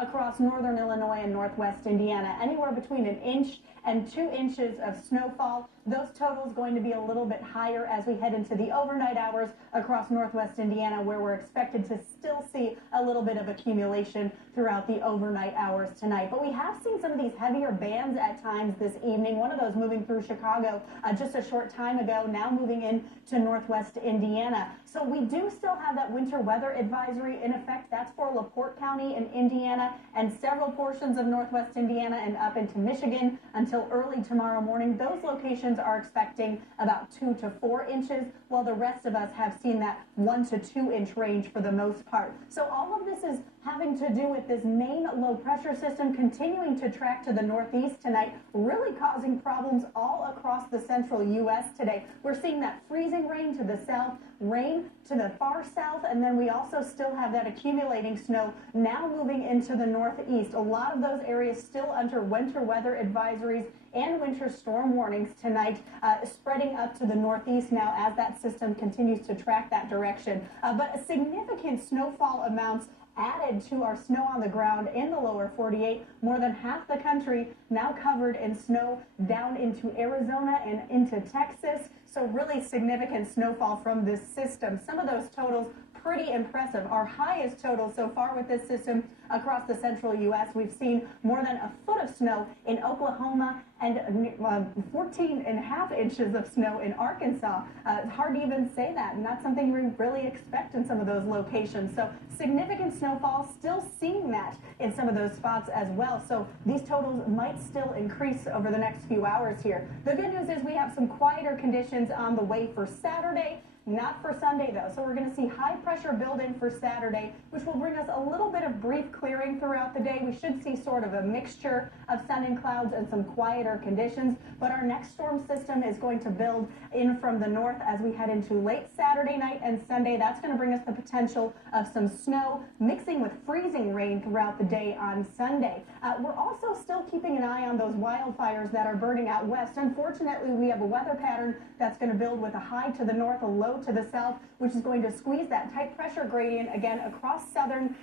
Across northern Illinois and northwest Indiana, anywhere between 1 and 2 inches of snowfall. Those totals going to be a little bit higher as we head into the overnight hours across northwest Indiana, where we're expected to still see a little bit of accumulation throughout the overnight hours tonight. But we have seen some of these heavier bands at times this evening. One of those moving through Chicago just a short time ago, now moving in to northwest Indiana. So we do still have that winter weather advisory in effect. That's for LaPorte County in Indiana and several portions of northwest Indiana and up into Michigan until early tomorrow morning. Those locations are expecting about 2 to 4 inches, while the rest of us have seen that 1 to 2 inch range for the most part. So all of this is having to do with this main low pressure system continuing to track to the northeast tonight, really causing problems all across the central U.S. today. We're seeing that freezing rain to the south, rain to the far south, and then we also still have that accumulating snow now moving into the northeast. A lot of those areas still under winter weather advisories and winter storm warnings tonight, spreading up to the northeast now as that system continues to track that direction. But significant snowfall amounts added to our snow on the ground in the lower 48. More than half the country now covered in snow down into Arizona and into Texas. So really significant snowfall from this system. Some of those totals pretty impressive. Our highest total so far with this system across the central U.S. We've seen more than a foot of snow in Oklahoma and 14.5 inches of snow in Arkansas. It's hard to even say that. Not something we really expect in some of those locations. So significant snowfall, still seeing that in some of those spots as well. So these totals might still increase over the next few hours here. The good news is we have some quieter conditions on the way for Saturday. Not for Sunday, though. So we're going to see high pressure build in for Saturday, which will bring us a little bit of brief clearing throughout the day. We should see sort of a mixture of sun and clouds and some quieter conditions. But our next storm system is going to build in from the north as we head into late Saturday night and Sunday. That's going to bring us the potential of some snow mixing with freezing rain throughout the day on Sunday. We're also still keeping an eye on those wildfires that are burning out west. Unfortunately, we have a weather pattern that's going to build with a high to the north, a low to the south, which is going to squeeze that tight pressure gradient again across southern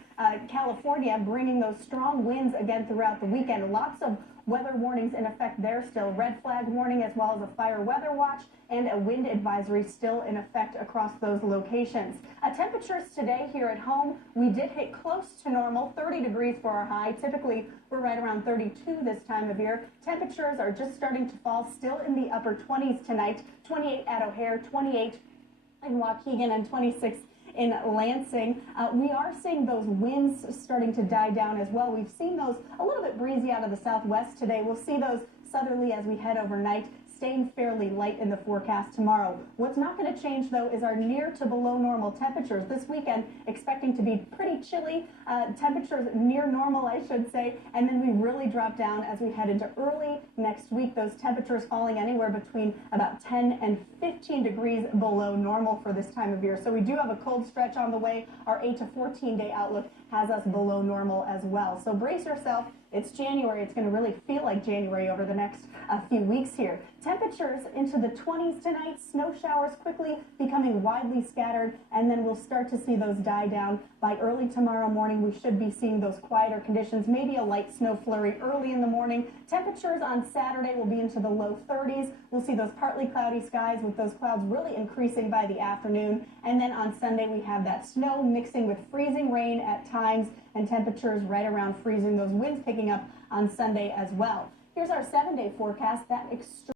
California, bringing those strong winds again throughout the weekend. Lots of weather warnings in effect there still. Red flag warning as well as a fire weather watch and a wind advisory still in effect across those locations. Temperatures today here at home, we did hit close to normal, 30 degrees for our high. Typically, we're right around 32 this time of year. Temperatures are just starting to fall, still in the upper 20s tonight. 28 at O'Hare, 28 in Waukegan, and 26 in Lansing. We are seeing those winds starting to die down as well. We've seen those a little bit breezy out of the southwest today. We'll see those southerly as we head overnight, staying fairly light in the forecast tomorrow. What's not going to change, though, is our near to below normal temperatures. This weekend, expecting to be pretty chilly, temperatures near normal, I should say, and then we really drop down as we head into early next week. Those temperatures falling anywhere between about 10 and 15 degrees below normal for this time of year. So we do have a cold stretch on the way. Our 8 to 14 day outlook has us below normal as well. So brace yourself. It's January. It's going to really feel like January over the next few weeks here. Temperatures into the 20s tonight. Snow showers quickly becoming widely scattered, and then we'll start to see those die down by early tomorrow morning. We should be seeing those quieter conditions, maybe a light snow flurry early in the morning. Temperatures on Saturday will be into the low 30s. We'll see those partly cloudy skies with those clouds really increasing by the afternoon. And then on Sunday, we have that snow mixing with freezing rain at times and temperatures right around freezing. Those winds picking up on Sunday as well. Here's our 7-day forecast. That extreme